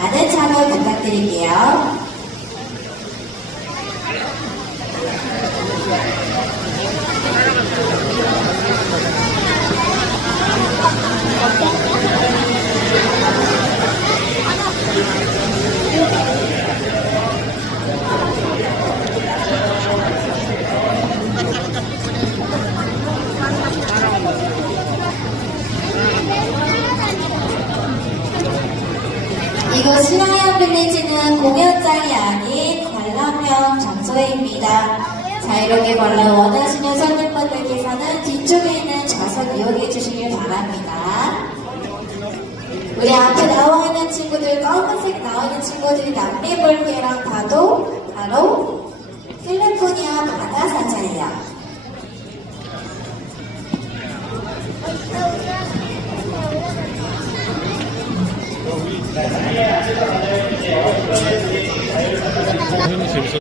많은 참여 부탁드릴게요. 이곳 신화영 빌리지는 공연장이 아닌 관람형 장소입니다. 자유롭게 관람 원하시는 손님분들께서는 뒤쪽에 있는 좌석 이용해 주시길 바랍니다. 우리 앞에 나와 있는 친구들, 검은색 나와 있는 친구들이 남미볼게랑 봐도 바로 캘리포니아 바다사자예요. 재밌어.